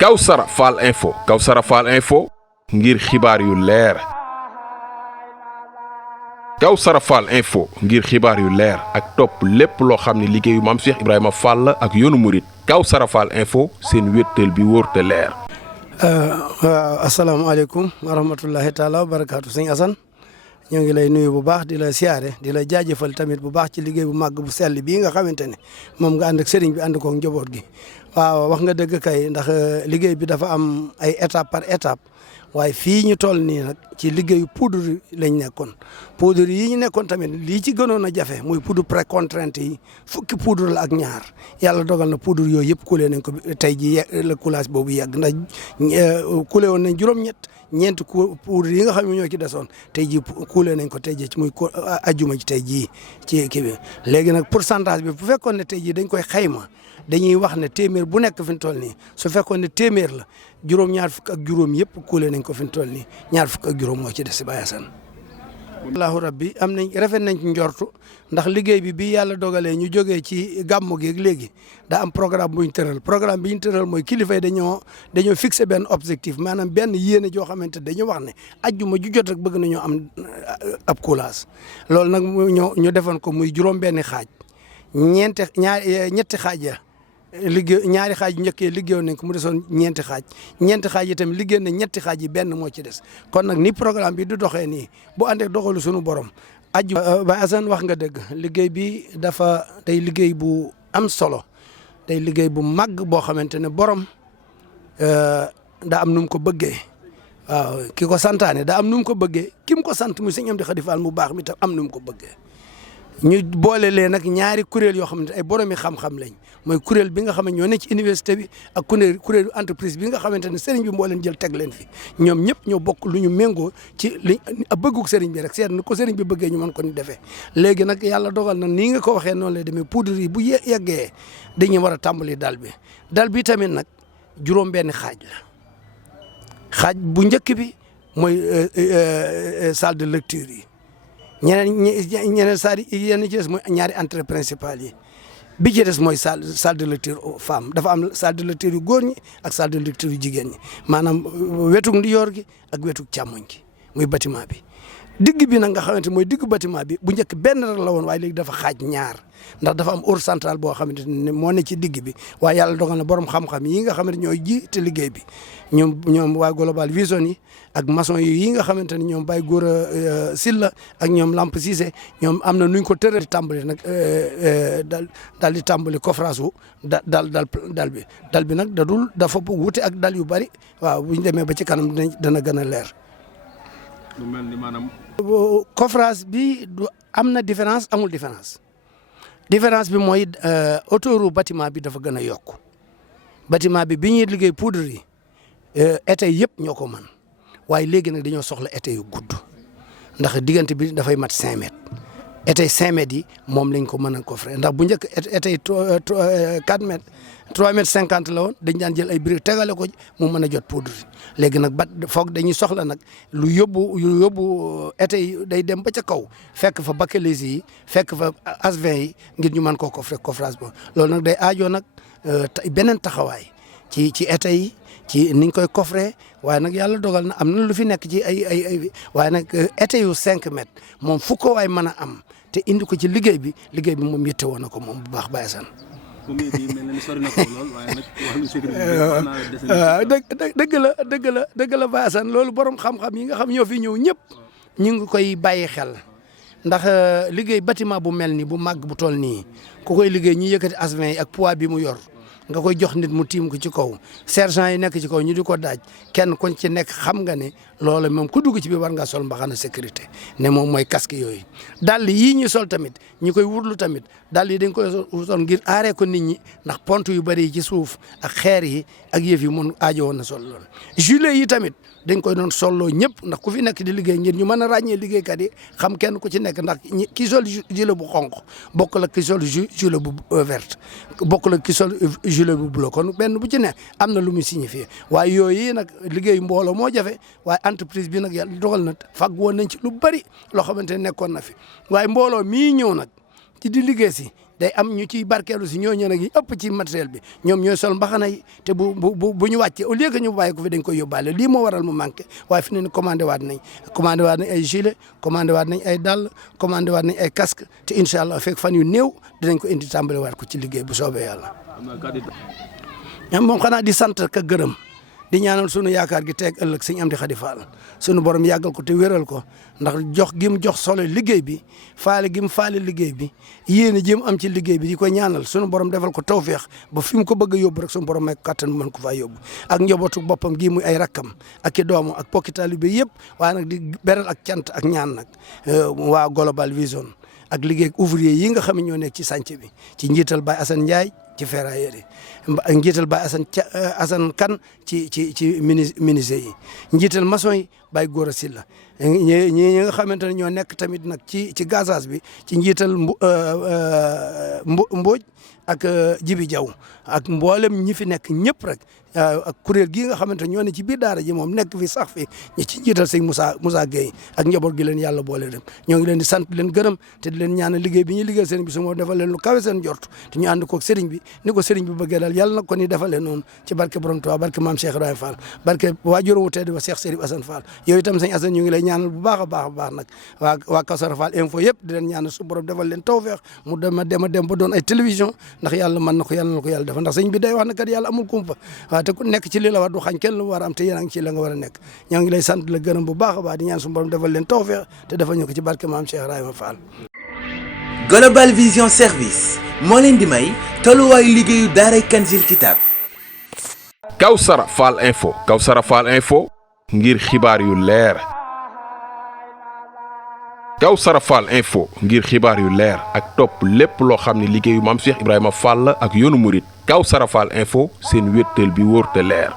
Kawssara Fall info Kawssara Fall info ngir xibaar yu leer. Kawssara Fall info ngir xibaar yu leer ak topp lépp loo xam ne liggéeyu maam Cheikh Ibrahima Fall ak yoonu Mouride Kawssara Fall info seen wéttal bi wóor te leer. waaw asalaamaaleykum wa rahmatullahi taala wa barakaatu sëñ Assane ñoo ngi lay nuyu bu baax di la siyaare di la jaajëfal tamit bu baax ci liggéey bu màgg bu sell bii nga xamante ne moom nga ànd ak sëriñ bi ànd koog njaboot gi. waaw wax nga dëgg kay ndax liggéey bi dafa am ay étape par étape waaye fii ñu toll nii nag ci liggéeyu poudre lañ nekkoon poudre yi ñu nekkoon tamit lii ci gënoon a jafe muy poudre pré-contrainte yi fukki poudre la ak ñaar yàlla dogal na poudre yooyu yëpp coulé nañ ko tey ji la coulage boobu yàgg ndax coulé woon nañ ñeenti poudre yi nga xam ne ñoo ci desoon tey ji coulé nañ ko tey ji ci muy ajjuma ci tey jii ci kii bi léegi nag pourcentage bi bu fekkoon ne tey jii dañ koy xayma dañuy wax ne téeméer bu nekk fi mu toll nii su fekkoon ne téeméer la juróom-ñaar fukk ak juróom yëpp kuule nañ ko fi mu toll nii ñaar fukk ak juróom moo ci des si Baye Assane. allahu rabbi am nañ rafet nañ ci njortu ndax liggéey bi yàlla dogalee ñu jógee ci gàmmu gi léegi daa am programme bu ñu tëral programme bi ñu tëral mooy kilifa yi dañoo fixé benn objectif maanaam benn yéene joo xamante dañu wax ne ajjuma ju jot rek bëgg nañoo am ab coulage loolu nag ñu defoon ko muy juróom-benni xaaj ñetti xaaj ya liggéey ñaari xaaj yu njëkkee liggéeyoon nañ ko mu desoon ñeenti xaaj yi tamit liggéey na ñetti xaaj yi benn moo ci des kon nag ni programme bi du doxee nii bu ànd ak doxalu sunu borom aju Baye Assane wax nga dëgg liggéey bi day liggéey bu am solo day liggéey bu màgg boo xamante ne borom daa am nu mu ko bëggee waaw ki ko santaane daa am nu mu ko bëggee ki mu ko sant mu Serigne Amdy Khady Fall mu baax mi tam am nu mu ko bëggee ñu boole leen nag ñaari kuréel yoo xam ne ay boromi xam-xam lañ mooy kuréel bi nga xam ne ñoo ne ci université bi ak kuréelu entreprise bi nga xamante ne sëriñ bi moo leen jël teg leen fi ñoom ñëpp ñoo bokk lu ñu méngoo ci li bëggug sëriñ bi rek seet na ko sëriñ bi bëggee ñu mën ko ni defee léegi nag yàlla dogal na nii nga ko waxee noonu lay demee poudre yi bu yeggee dañuy war a tàmbali dal bi tamit nag juróom-benn xaaj la xaaj bu njëkk bi mooy salle de lecture yi ñeneen salle yi yenn ci des mooy ñaari entrée principale yi bi ci des mooy salle de lecture femme dafa am salle de lecture yu góor ñi ak salle de lecture yu jigéen ñi maanaam wetug ndiyoor gi ak wetug càmmoñ gi muy bâtiment bi digg bi nag nga xamante mooy digg bâtiment bi bu njëkk benn rek la woon waaye léegi dafa xaaj ñaar ndax dafa am hors central boo xamante ne moo ne ci digg bi waaye yàlla dogal na borom xam-xam yi nga xamante ñooy jiite liggéey bi ñoom waa global vision yi ak maçon yi nga xamante ne ñoom Baye Gora Silla ak ñoom Lamp Cissé ñoom am na nuñ ko tëral di tàmbali nag daal di tàmbali coffrage wu dal bi nag dafa wute ak dal yu bari waaw bu ñu demee ba ci kanam dana gën a leer. lu mel ni maanaam. coffrage bi am na différence amul différence bi mooy autouru bâtiment bi dafa gën a yokku bâtiment bi ñuy liggéey poudre yi été yëpp ñoo ko mën waaye léegi nag dañoo soxla été yu gudd ndax diggante bi dafay mat 5 mètres été 5 mètres yi moom lañ ko mën a coffrer ndax bu njëkk été 4 mètres 3 mètres 50 la woon dañ daan jël ay briques tegale ko mu mën a jot poudre léegi nag foog dañuy soxla nag lu yóbbu été yi day dem ba ca kaw fekk fa bakélise yi fekk fa asvin yi ngir ñu mën koo coffrer coffrage boobu loolu nag day aajoo nag beneen taxawaay ci été yi ci niñ koy coffrer waaye nag yàlla dogal na am na lu fi nekk ci ay waaye nag été yu 5 mètres moom fu ko waay mën a am te indi ko ci liggéey bi moom yitte woon na ko moom bu baax Baye Assane. dëgg la Baye Assane loolu borom xam-xam yi nga xam ñoo fi ñëw ñëpp ñu ngi koy bàyyi xel ndax liggéey bâtiment bu mel ni bu màgg bu toll nii ku koy liggéey ñu yëkkati asvin yi ak poids bi mu yor nga koy jox nit mu tiim ko ci kaw sergent yi nekk ci kaw ñu di ko daaj kenn ku ci nekk xam nga ne loolu moom ku dugg ci biir war ngaa sol mbaxana sécurité ne moom mooy casque yooyu dàll yii ñu sol tamit ñi koy wutlu tamit dàll yi dañ koy sol ngir aaree ko nit ñi ndax pont yu bëri yi ci suuf ak xeer yi ak yëf yi mun aajo woon na sol loolu gilet yi tamit dañ koy doon solloo ñëpp ndax ku fi nekk di liggéey ngir ñu mën a ràññee liggéeykat yi xam kenn ku ci nekk ndax ki sol gilet bu xonq bokk la ki sol gilet bu verte bokk la ki sol gilet bu bleu kon benn bu ci ne am na lu muy signifié waaye yooyu nag liggéey mbooloo moo jafe waaye entreprise bi nag yàlla dogal na fag woon nañ ci lu bari loo xamante ne nekkoon na fi waaye mbooloo mii ñëw nag ci di liggéey si day am ñu ciy barkeelu si ñooñu nag yi ëpp ci matériel bi ñoom ñooy sol mbaxana yi te bu ñu wàccee au lieu que ñu bàyyi ko fi dañ koy yóbbaale lii moo waral mu manqué waaye fi ne ni commandé waat nañ ay gilet commandé waat nañ ay dàll commandé waat nañ ay casque te incha allah fekk fan yu néew dinañ ko indi tàmbale waat ko ci liggéey bu soobee yàlla. moom xanaa di sant ka gërëm di ñaanal sunu yaakaar gi teeg ëllëg Serigne Amdy Khady Fall sunu borom yàggal ko te wéral ko ndax jox gi mu jox solo liggéey bi faale gi mu faale liggéey bi yéene ji mu am ci liggéey bi di ko ñaanal sunu borom defal ko tawféex ba fi mu ko bëgg a yóbbu rek sunu borom may kattan mën ko faa yóbbu ak njabootu boppam gi muy ay rakkam ak i doomu ak pokki taalibe yëpp waaye nag di beral ak cant ak ñaan nag waa Global Vision ak liggéey ouvrier yi nga xam ne ñoo nekk ci sànce bi ci njiital Baye Assane Ndiaye ci ferrailleurs yi njiital Baye Assane Kane ci menuisier yi njiital maçon yi Baye Gora Sylla ñi nga xamante ne ñoo nekk tamit nag ci gazage bi ci njiital Mbodj ak Jibi Jaw ak mboolem ñi fi nekk ñëpp rek ak kuréel gii nga xamante ñoo ne ci biir daara ji moom nekk fi sax fi ñi ci njiital sëñ Moussa Gueye ak njaboot gi leen yàlla boole dem ñoo ngi leen di sant leen gërëm te di leen ñaanal liggéey bi ñuy liggéey sëriñ bi su moo defal leen lu kawe seen jort te ñu ànd koog sëriñ bi ni ko sëriñ bi bëggee daal yàlla na ko ni defal leen noonu ci barke borom Touba barke maam Cheikh Ibrahima Fall barke waajur wu tedd ba Cheikh Serif Assane Fall yow itam sëñ Assane ñu ngi lay ñaanal bu baax a baax nag waa kawssara Fall info yëpp di leen ñaanal su borom defal leen tawfeex mu dem ba doon ay télévision ndax yàlla mën na ko yàlla na ko yàlla defal ndax sëñ bi day wax ne kat yàlla amul kumpa waaw te ku nekk ci li la war du xañ kenn lu war a am te yéen a ngi ci la nga war a nekk ñoo ngi lay sant la gërëm bu baax a baax di ñaan suñu borom defal leen tawfeex te defal ñu ko ci barke maam Cheikh Ibrahima Fall. Global Vision Service moo leen di may tolluwaayu liggéeyu daaray Kanzil Kitab. Kawsara Fall info ngir xibaar yu leer. Kawsara Fall info ngir xibaar yu leer ak topp lépp loo xam ne liggéeyu maam Cheikh Ibrahima Fall ak yoonu Mouride Kawsara Fall info seen wéttal bi wóor te leer.